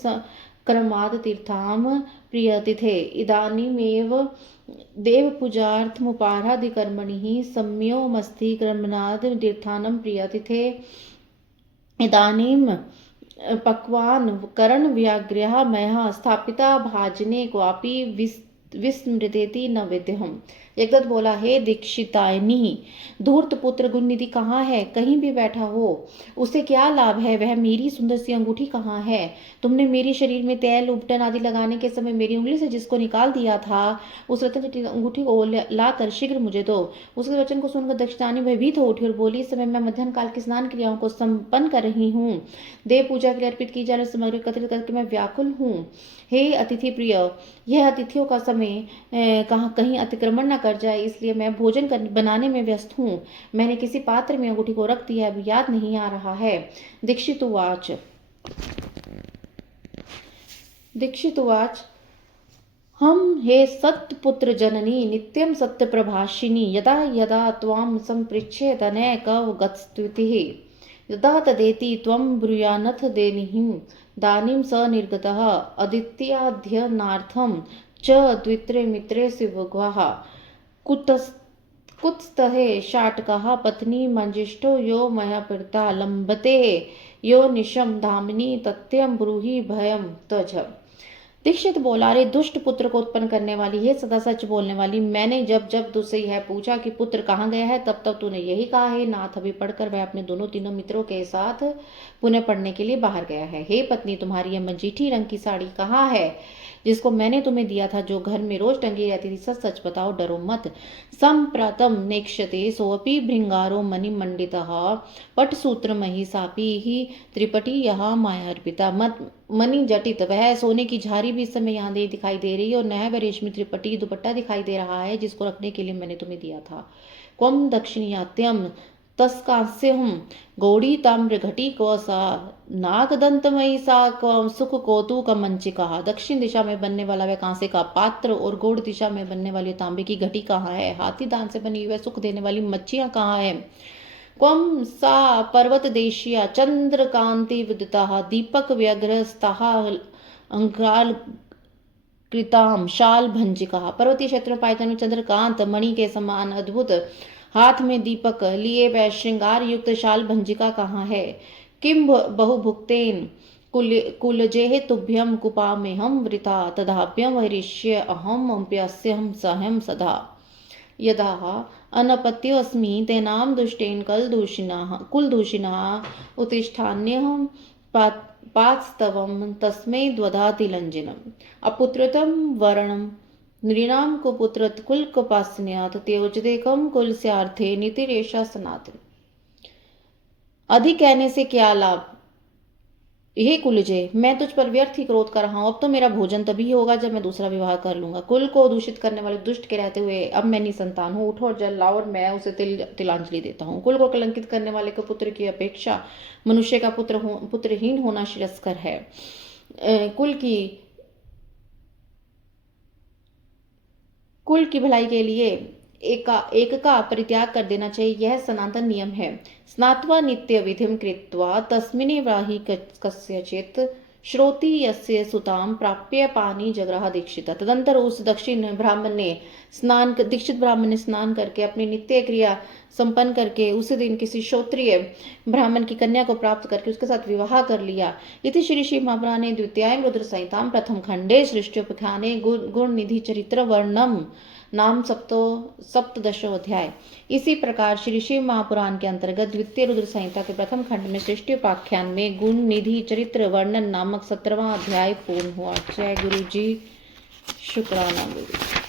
क्रमाद तीर्थाम प्रियतिथे इदानीमेव देवपूजार्थमुपाराधिकर्मणि सम्योमस्ति क्रमणाद तीर्थानं प्रियतिथे इदानीं पक्वान् करण व्याघ्रः मया स्थापिता भाजने क्वापि विस्मृतेति न विद्यहम्। यज्ञदत्त बोला, हे दीक्षितायनी, धूर्त पुत्र गुणनिधि कहाँ है? कहीं भी बैठा हो, उसे क्या लाभ है? वह मेरी सुंदर सी अंगूठी कहाँ है? तुमने मेरे शरीर में तेल उपटन आदि लगाने के समय मेरी उंगली से जिसको निकाल दिया था, उस रत्न जटित अंगूठी को लाकर शीघ्र मुझे दो। उसके वचन को सुनकर दक्षिणानी भयभीत हो उठी और बोली, इस समय मैं मध्याह्न काल की स्नान क्रियाओं को संपन्न कर रही हूँ। देव पूजा के लिए अर्पित की जाने सामग्री एकत्रित करके मैं व्याकुल हूँ। हे अतिथि प्रिय, यह अतिथियों का समय कहीं अतिक्रमण न कर जाए, इसलिए मैं भोजन बनाने में व्यस्त हूँ। मैंने किसी पात्र में अंगूठी को रख दिया, अभी याद नहीं आ रहा है। दीक्षित उवाच हम हे सत्पुत्र जननी नित्यं सत्य प्रभाषिनी, यदा यदा त्वां संपृच्छेत अनय कव गतस्तुतिः, यदा तदेति त्वं ब्रूयानथ देनिहिं दानीं स निर्गतः अदित्याध्ययनार्थं च द्वित्रे मित्रे शिवग्वाः कुत्स्थहे शाटकः पत्नी मंजिष्ठो यो मया पिता लंबते यो निशम धामिनी तथ्यम ब्रूहि भयम तज। दीक्षित बोला, अरे दुष्ट पुत्र को उत्पन्न करने वाली, ये सदा सच बोलने वाली, मैंने जब जब तुझसे यह पूछा कि पुत्र कहाँ गया है, तब तब तूने यही कहा है, नाथ अभी पढ़कर वह अपने दोनों तीनों मित्रों के साथ पुनः पढ़ने के लिए बाहर गया है। हे पत्नी, तुम्हारी यह मंजीठी रंग की साड़ी कहाँ है जिसको मैंने तुम्हें दिया था, जो घर में रोज टंगी रहती थी? सच सच बताओ, डरो मत। संप्रातम नेक्षते सोपि भृंगारो मणिमंडितः पटसूत्र महिषापि ही त्रिपटी यह मायार्पिता। मणि जटित वह सोने की झारी भी इस समय यहाँ दिखाई दे रही है, और नया व रेशमी त्रिपटी दुपट्टा दिखाई दे रहा है, जिसको रखने के लिए मैंने तुम्हें दिया था। क्वम दक्षिणीयात्यम तस्कास्यहम गौड़ी ताम्र घटी क्व सा नागदंतमयी सा क्व सुख कौतुक मंचिका। दक्षिण दिशा में बनने वाला वह कांसे का पात्र और गौड़ दिशा में बनने वाली तांबे की घटी कहाँ है? हाथी दांत से बनी हुई सुख देने वाली मच्छियां कहाँ है? क्वम सा पर्वत देशिया चंद्र कांति विदिता दीपक व्यग्रस्ता अंगाल कृताम शाल भंजिका। पर्वतीय क्षेत्र में पायतन में चंद्रकांत मणि के समान अद्भुत हाथ में दीपक लिए वह श्रृंगार युक्त शाल भंजिका कहाँ है? किम बहुभुक्तेन कुलजेह तुभ्यम कुपा में हम वृथा तदाभ्यम हरिष्य अहम प्यस्यहम सहम सदा। यदा अनपत्योऽस्मि तेनाम दुष्टेन कुलदूषिणः उत्तिष्ठान्यहं पात्स्तवं तस्मै द्वधाति लंजिनम्। अपुत्रतम वरणम नृणाम कुपुत्रत कुल कपास्न्यात त्योजदेकम कुलस्यार्थे नीतिरेषा सनातन। अधिक कहने से क्या लाभ? हे कुलजय, मैं तुझ पर व्यर्थ ही क्रोध कर रहा हूं। अब तो मेरा भोजन तभी होगा जब मैं दूसरा विवाह कर लूंगा। कुल को दूषित करने वाले दुष्ट के रहते हुए अब मैं निसंतान हूँ। उठो और जल लाओ और मैं उसे तिलांजलि देता हूँ। कुल को कलंकित करने वाले के पुत्र की अपेक्षा मनुष्य का पुत्रहीन होना श्रेयस्कर है। कुल की भलाई के लिए एक का परित्याग कर देना चाहिए, यह सनातन नियम है। स्नात्वा नित्य विधिम कृत्वा तस्मिने व्राहि कस्यचित् श्रोति यस्य सुताम प्राप्य पानी जगराह दीक्षिता। तदंतर उस दीक्षित ब्राह्मण ने स्नान करके अपनी नित्य क्रिया संपन्न करके उसी दिन किसी श्रोत्रिय ब्राह्मण की कन्या को प्राप्त करके उसके साथ विवाह कर लिया। इति श्री श्री महापुराणे द्वितीयायां रुद्र संहितां प्रथम खंडे सृष्ट्योपख्याने गुण निधि चरित्र वर्णम नाम सप्तदशो अध्याय। इसी प्रकार श्री शिव महापुराण के अंतर्गत द्वितीय रुद्र संहिता के प्रथम खंड में सृष्टि उपाख्यान में गुण निधि चरित्र वर्णन नामक 17वां अध्याय पूर्ण हुआ। जय गुरु जी, शुक्राना गुरु।